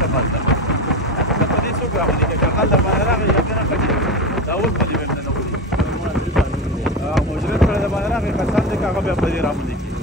سفر ده په دې څوک راغلی کې کال د باندې راغلی یقینا کړي دا اول په دې باندې نه وړي مجرد پر د باندې راغلی قسم دې هغه بیا په دې راغلی